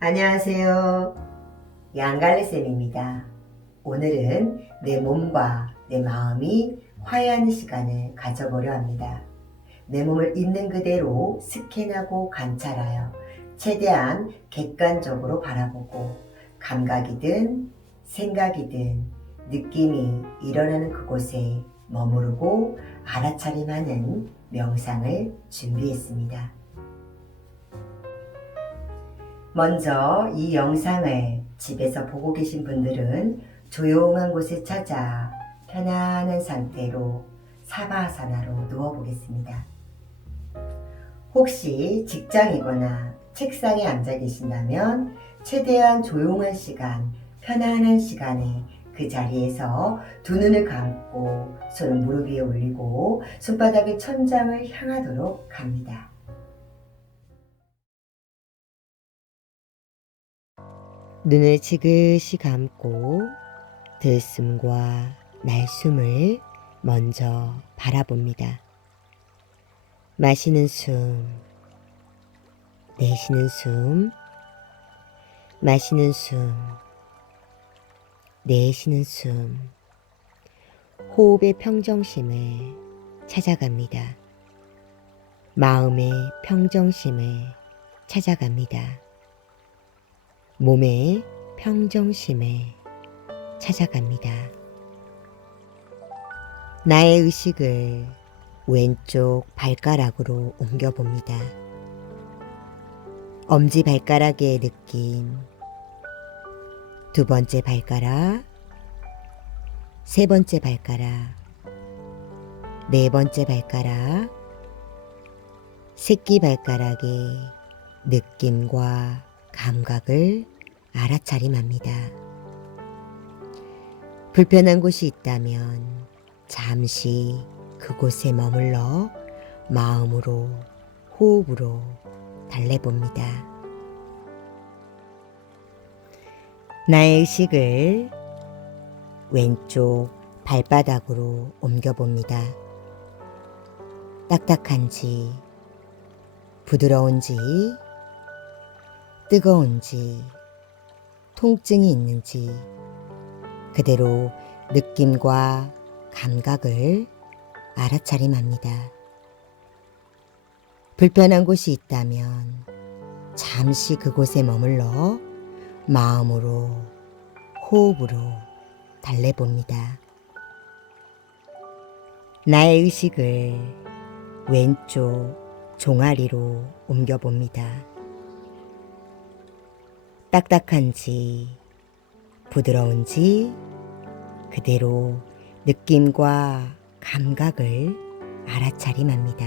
안녕하세요. 양갈래쌤입니다. 오늘은 내 몸과 내 마음이 화해하는 시간을 가져보려 합니다. 내 몸을 있는 그대로 스캔하고 관찰하여 최대한 객관적으로 바라보고 감각이든 생각이든 느낌이 일어나는 그곳에 머무르고 알아차림하는 명상을 준비했습니다. 먼저 이 영상을 집에서 보고 계신 분들은 조용한 곳을 찾아 편안한 상태로 사바아사나로 누워보겠습니다. 혹시 직장이거나 책상에 앉아 계신다면 최대한 조용한 시간, 편안한 시간에 그 자리에서 두 눈을 감고 손을 무릎 위에 올리고 손바닥을 천장을 향하도록 합니다. 눈을 지그시 감고 들숨과 날숨을 먼저 바라봅니다. 마시는 숨, 내쉬는 숨, 마시는 숨, 내쉬는 숨, 호흡의 평정심을 찾아갑니다. 마음의 평정심을 찾아갑니다. 몸의 평정심을 찾아갑니다. 나의 의식을 왼쪽 발가락으로 옮겨봅니다. 엄지발가락의 느낌, 두 번째 발가락, 세 번째 발가락, 네 번째 발가락, 새끼발가락의 느낌과 감각을 알아차림합니다. 불편한 곳이 있다면 잠시 그곳에 머물러 마음으로 호흡으로 달래봅니다. 나의 의식을 왼쪽 발바닥으로 옮겨봅니다. 딱딱한지, 부드러운지, 뜨거운지, 통증이 있는지 그대로 느낌과 감각을 알아차림합니다. 불편한 곳이 있다면 잠시 그곳에 머물러 마음으로 호흡으로 달래봅니다. 나의 의식을 왼쪽 종아리로 옮겨봅니다. 딱딱한지, 부드러운지 그대로 느낌과 감각을 알아차림합니다.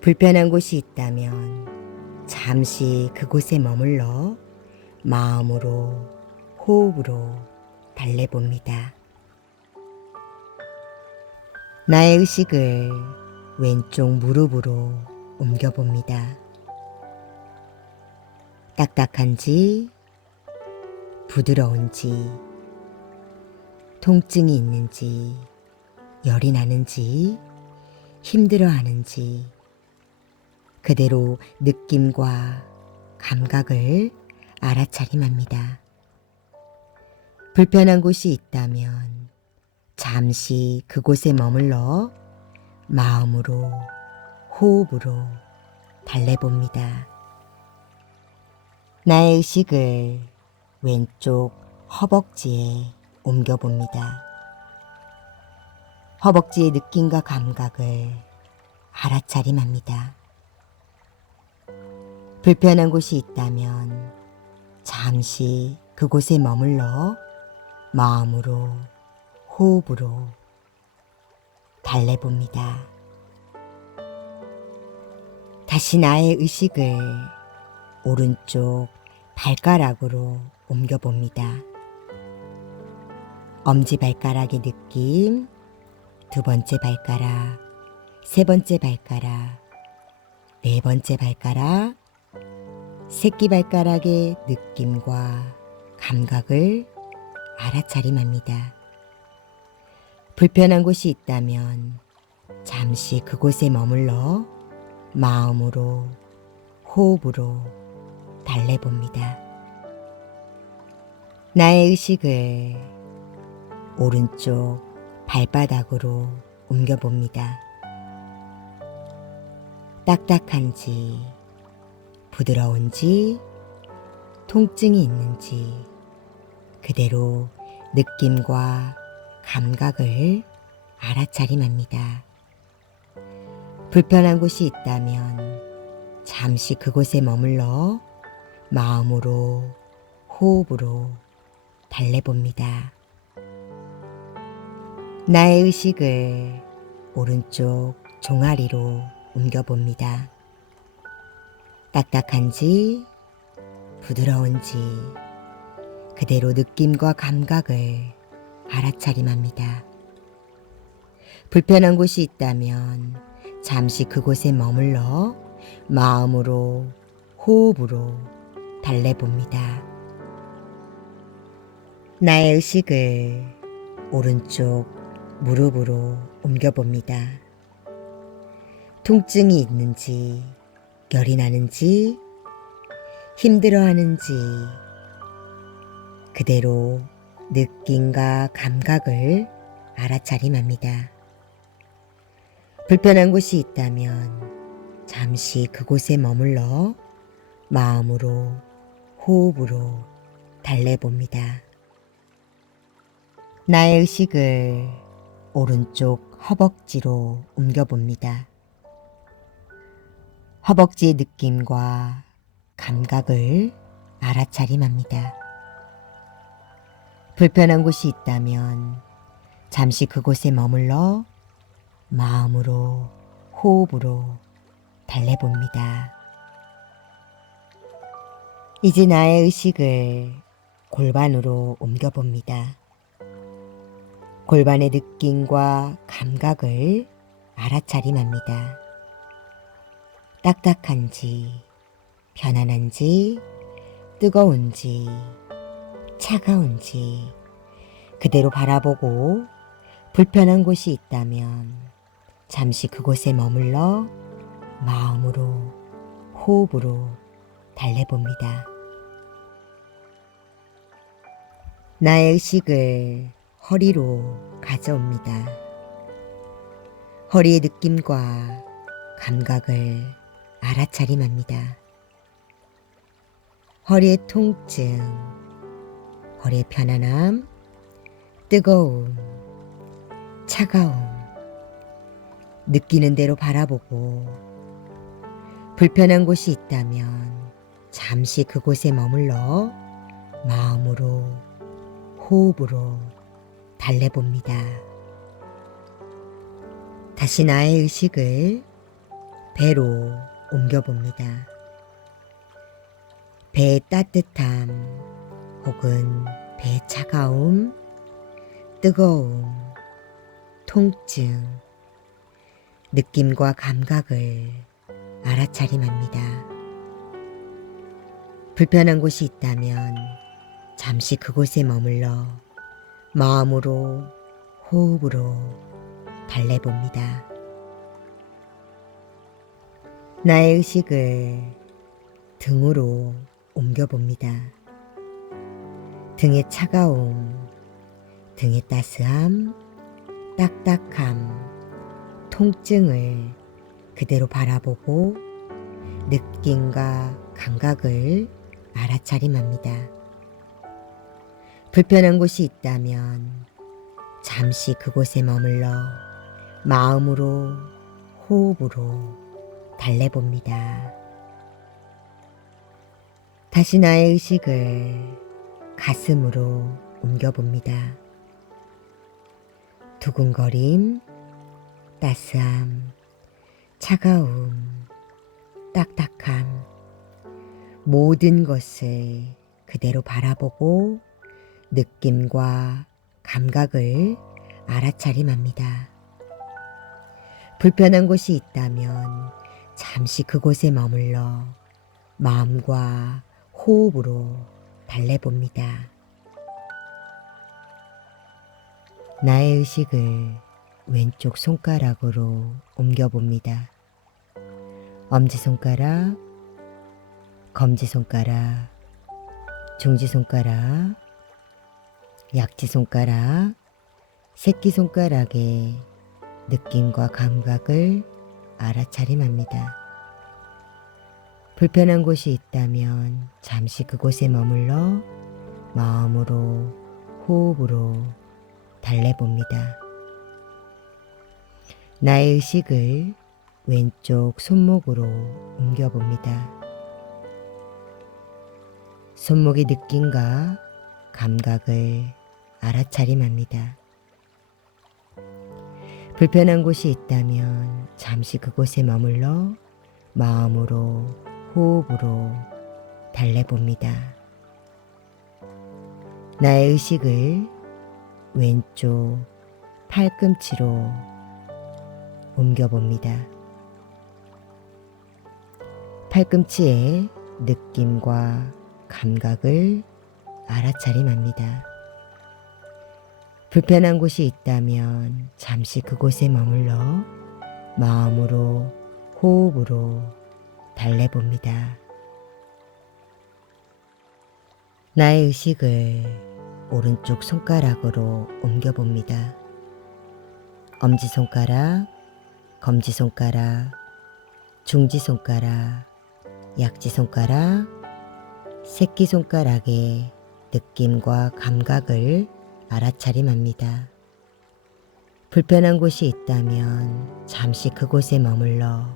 불편한 곳이 있다면 잠시 그곳에 머물러 마음으로 호흡으로 달래봅니다. 나의 의식을 왼쪽 무릎으로 옮겨봅니다. 딱딱한지, 부드러운지, 통증이 있는지, 열이 나는지, 힘들어하는지 그대로 느낌과 감각을 알아차림합니다. 불편한 곳이 있다면 잠시 그곳에 머물러 마음으로 호흡으로 달래봅니다. 나의 의식을 왼쪽 허벅지에 옮겨봅니다. 허벅지의 느낌과 감각을 알아차림합니다. 불편한 곳이 있다면 잠시 그곳에 머물러 마음으로 호흡으로 달래봅니다. 다시 나의 의식을 오른쪽 발가락으로 옮겨봅니다. 엄지발가락의 느낌, 두 번째 발가락, 세 번째 발가락, 네 번째 발가락, 새끼발가락의 느낌과 감각을 알아차림합니다. 불편한 곳이 있다면 잠시 그곳에 머물러 마음으로 호흡으로 달래봅니다. 나의 의식을 오른쪽 발바닥으로 옮겨봅니다. 딱딱한지, 부드러운지, 통증이 있는지 그대로 느낌과 감각을 알아차림합니다. 불편한 곳이 있다면 잠시 그곳에 머물러 마음으로, 호흡으로 달래봅니다. 나의 의식을 오른쪽 종아리로 옮겨봅니다. 딱딱한지, 부드러운지 그대로 느낌과 감각을 알아차림합니다. 불편한 곳이 있다면 잠시 그곳에 머물러 마음으로, 호흡으로 달래봅니다. 나의 의식을 오른쪽 무릎으로 옮겨봅니다. 통증이 있는지, 열이 나는지, 힘들어하는지 그대로 느낌과 감각을 알아차림합니다. 불편한 곳이 있다면 잠시 그곳에 머물러 마음으로, 호흡으로 달래봅니다. 나의 의식을 오른쪽 허벅지로 옮겨봅니다. 허벅지의 느낌과 감각을 알아차림합니다. 불편한 곳이 있다면 잠시 그곳에 머물러 마음으로, 호흡으로 달래봅니다. 이제 나의 의식을 골반으로 옮겨봅니다. 골반의 느낌과 감각을 알아차림합니다. 딱딱한지, 편안한지, 뜨거운지, 차가운지 그대로 바라보고 불편한 곳이 있다면 잠시 그곳에 머물러 마음으로, 호흡으로 달래봅니다. 나의 의식을 허리로 가져옵니다. 허리의 느낌과 감각을 알아차림합니다. 허리의 통증, 허리의 편안함, 뜨거움, 차가움 느끼는 대로 바라보고 불편한 곳이 있다면 잠시 그곳에 머물러 마음으로, 호흡으로 달래봅니다. 다시 나의 의식을 배로 옮겨봅니다. 배의 따뜻함 혹은 배의 차가움, 뜨거움, 통증, 느낌과 감각을 알아차림합니다. 불편한 곳이 있다면 잠시 그곳에 머물러 마음으로, 호흡으로 달래봅니다. 나의 의식을 등으로 옮겨봅니다. 등의 차가움, 등의 따스함, 딱딱함, 통증을 그대로 바라보고 느낌과 감각을 알아차림합니다. 불편한 곳이 있다면 잠시 그곳에 머물러 마음으로, 호흡으로 달래봅니다. 다시 나의 의식을 가슴으로 옮겨봅니다. 두근거림, 따스함, 차가움, 딱딱함, 모든 것을 그대로 바라보고 느낌과 감각을 알아차림합니다. 불편한 곳이 있다면 잠시 그곳에 머물러 마음과 호흡으로 달래봅니다. 나의 의식을 왼쪽 손가락으로 옮겨봅니다. 엄지손가락, 검지손가락, 중지손가락, 약지손가락, 새끼손가락의 느낌과 감각을 알아차림합니다. 불편한 곳이 있다면 잠시 그곳에 머물러 마음으로, 호흡으로 달래봅니다. 나의 의식을 왼쪽 손목으로 옮겨봅니다. 손목의 느낌과 감각을 알아차림합니다. 불편한 곳이 있다면 잠시 그곳에 머물러 마음으로, 호흡으로 달래봅니다. 나의 의식을 왼쪽 팔꿈치로 옮겨봅니다. 팔꿈치의 느낌과 감각을 알아차림합니다. 불편한 곳이 있다면 잠시 그곳에 머물러 마음으로, 호흡으로 달래봅니다. 나의 의식을 오른쪽 손가락으로 옮겨봅니다. 엄지손가락, 검지손가락, 중지손가락, 약지손가락, 새끼손가락의 느낌과 감각을 알아차림합니다. 불편한 곳이 있다면 잠시 그곳에 머물러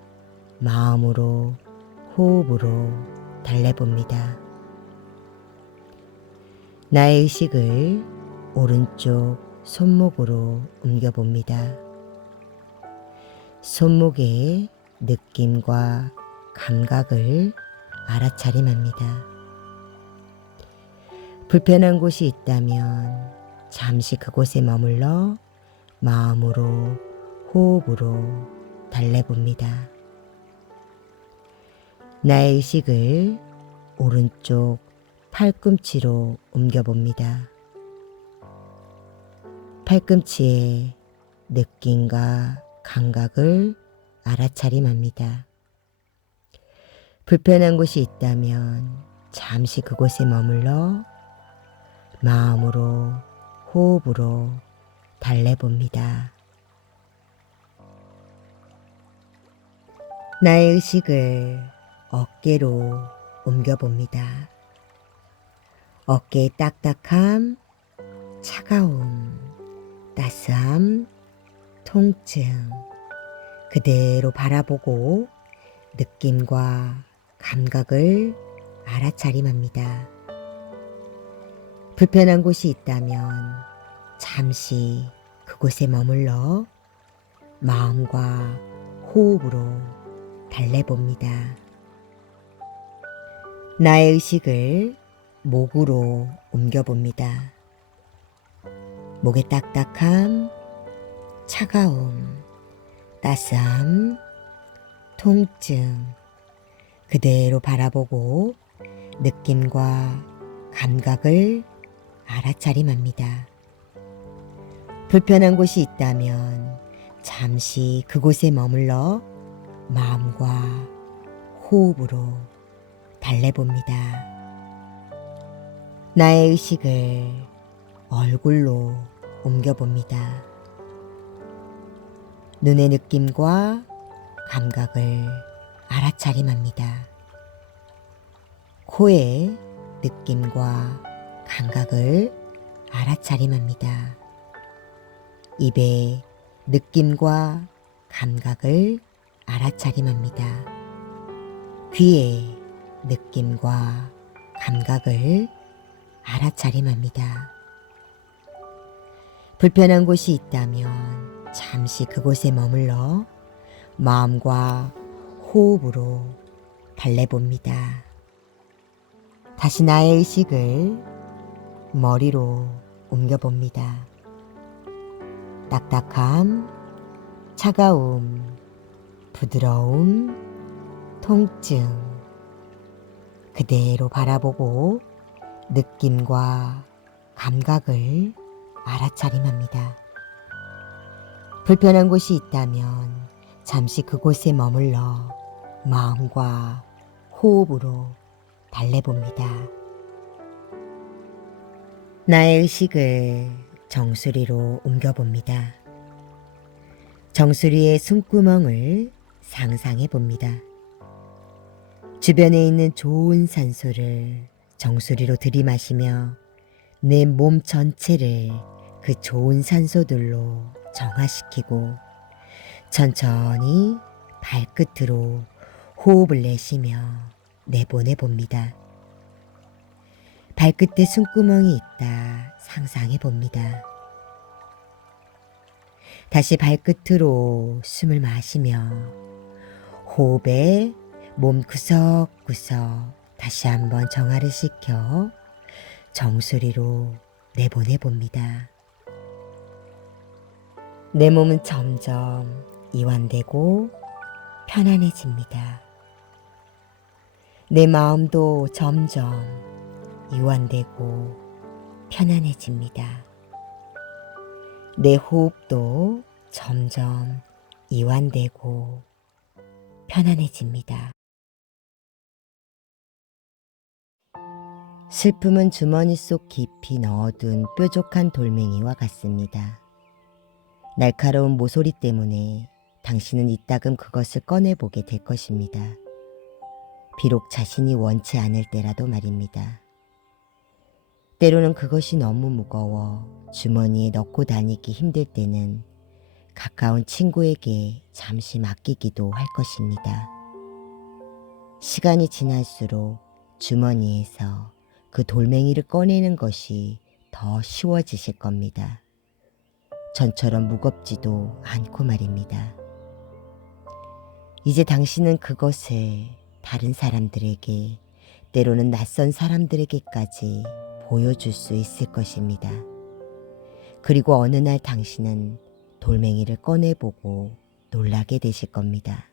마음으로, 호흡으로 달래봅니다. 나의 의식을 오른쪽 손목으로 옮겨봅니다. 손목의 느낌과 감각을 알아차림합니다. 불편한 곳이 있다면 잠시 그곳에 머물러 마음으로, 호흡으로 달래봅니다. 나의 의식을 오른쪽 팔꿈치로 옮겨봅니다. 팔꿈치의 느낌과 감각을 알아차림합니다. 불편한 곳이 있다면 잠시 그곳에 머물러 마음으로, 호흡으로 달래봅니다. 나의 의식을 어깨로 옮겨봅니다. 어깨의 딱딱함, 차가움, 따스함, 통증 그대로 바라보고 느낌과 감각을 알아차림합니다. 불편한 곳이 있다면 잠시 그곳에 머물러 마음과 호흡으로 달래봅니다. 나의 의식을 목으로 옮겨봅니다. 목의 딱딱함, 차가움, 따스함, 통증 그대로 바라보고 느낌과 감각을 알아차림합니다. 불편한 곳이 있다면 잠시 그곳에 머물러 마음과 호흡으로 달래봅니다. 나의 의식을 얼굴로 옮겨봅니다. 눈의 느낌과 감각을 알아차림합니다. 코의 느낌과 감각을 알아차림합니다. 입의 느낌과 감각을 알아차림합니다. 귀의 느낌과 감각을 알아차림합니다. 불편한 곳이 있다면 잠시 그곳에 머물러 마음과 호흡으로 달래봅니다. 다시 나의 의식을 머리로 옮겨봅니다. 딱딱함, 차가움, 부드러움, 통증 그대로 바라보고 느낌과 감각을 알아차림합니다. 불편한 곳이 있다면 잠시 그곳에 머물러 마음과 호흡으로 달래봅니다. 나의 의식을 정수리로 옮겨봅니다. 정수리의 숨구멍을 상상해 봅니다. 주변에 있는 좋은 산소를 정수리로 들이마시며 내 몸 전체를 그 좋은 산소들로 정화시키고 천천히 발끝으로 호흡을 내쉬며 내보내 봅니다. 발끝에 숨구멍이 있다 상상해 봅니다. 다시 발끝으로 숨을 마시며 호흡에 몸 구석구석 다시 한번 정화를 시켜 정수리로 내보내 봅니다. 내 몸은 점점 이완되고 편안해집니다. 내 마음도 점점 이완되고 편안해집니다. 내 호흡도 점점 이완되고 편안해집니다. 슬픔은 주머니 속 깊이 넣어둔 뾰족한 돌멩이와 같습니다. 날카로운 모서리 때문에 당신은 이따금 그것을 꺼내보게 될 것입니다. 비록 자신이 원치 않을 때라도 말입니다. 때로는 그것이 너무 무거워 주머니에 넣고 다니기 힘들 때는 가까운 친구에게 잠시 맡기기도 할 것입니다. 시간이 지날수록 주머니에서 그 돌멩이를 꺼내는 것이 더 쉬워지실 겁니다. 전처럼 무겁지도 않고 말입니다. 이제 당신은 그것을 다른 사람들에게, 때로는 낯선 사람들에게까지 보여줄 수 있을 것입니다. 그리고 어느 날 당신은 돌멩이를 꺼내보고 놀라게 되실 겁니다.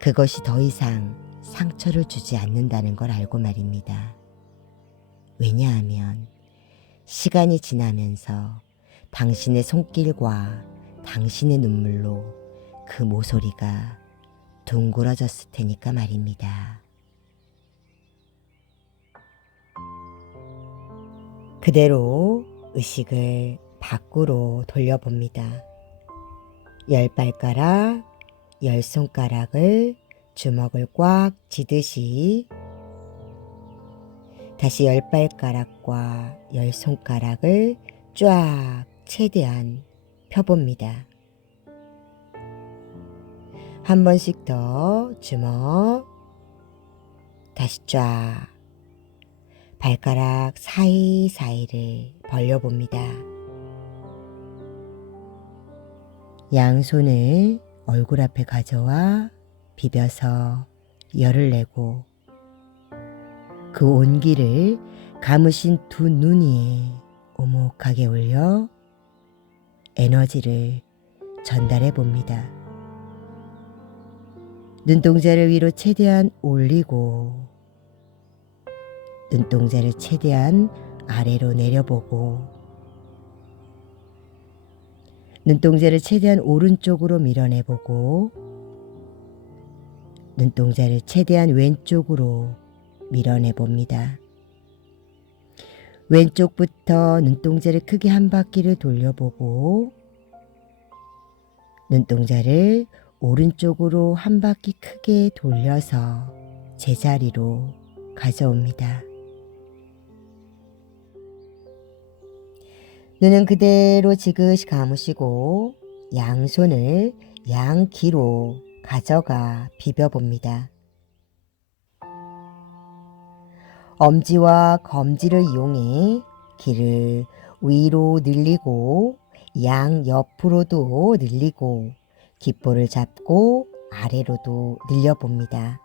그것이 더 이상 상처를 주지 않는다는 걸 알고 말입니다. 왜냐하면 시간이 지나면서 당신의 손길과 당신의 눈물로 그 모서리가 둥그러졌을 테니까 말입니다. 그대로 의식을 밖으로 돌려봅니다. 10발가락, 10손가락을 주먹을 꽉 쥐듯이 다시 10발가락과 10손가락을 쫙 최대한 펴봅니다. 한 번씩 더 주먹, 다시 쫙 발가락 사이사이를 벌려봅니다. 양손을 얼굴 앞에 가져와 비벼서 열을 내고 그 온기를 감으신 두 눈 위에 오목하게 올려 에너지를 전달해 봅니다. 눈동자를 위로 최대한 올리고 눈동자를 최대한 아래로 내려보고 눈동자를 최대한 오른쪽으로 밀어내보고 눈동자를 최대한 왼쪽으로 밀어내봅니다. 왼쪽부터 눈동자를 크게 한 바퀴를 돌려보고 눈동자를 오른쪽으로 한 바퀴 크게 돌려서 제자리로 가져옵니다. 눈은 그대로 지그시 감으시고 양손을 양귀로 가져가 비벼봅니다. 엄지와 검지를 이용해 귀를 위로 늘리고 양옆으로도 늘리고 귓볼을 잡고 아래로도 늘려봅니다.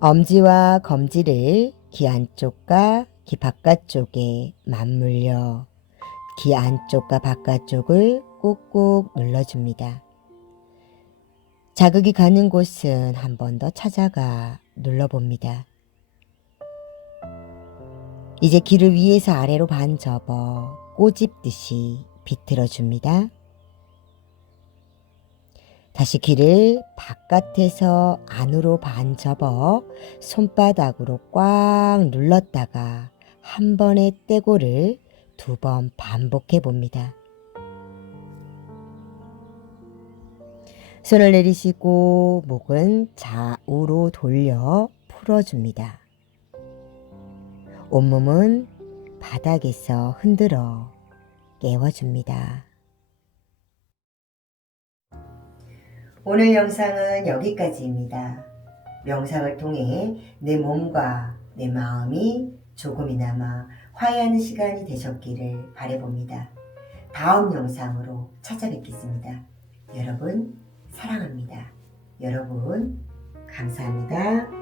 엄지와 검지를 귀 안쪽과 귀 바깥쪽에 맞물려 귀 안쪽과 바깥쪽을 꾹꾹 눌러줍니다. 자극이 가는 곳은 한 번 더 찾아가 눌러봅니다. 이제 귀를 위에서 아래로 반 접어 꼬집듯이 비틀어줍니다. 다시 귀를 바깥에서 안으로 반 접어 손바닥으로 꽉 눌렀다가 한 번의 떼고를 2번 반복해 봅니다. 손을 내리시고 목은 좌우로 돌려 풀어줍니다. 온몸은 바닥에서 흔들어 깨워줍니다. 오늘 영상은 여기까지입니다. 명상을 통해 내 몸과 내 마음이 조금이나마 화해하는 시간이 되셨기를 바라봅니다. 다음 영상으로 찾아뵙겠습니다. 여러분 사랑합니다. 여러분 감사합니다.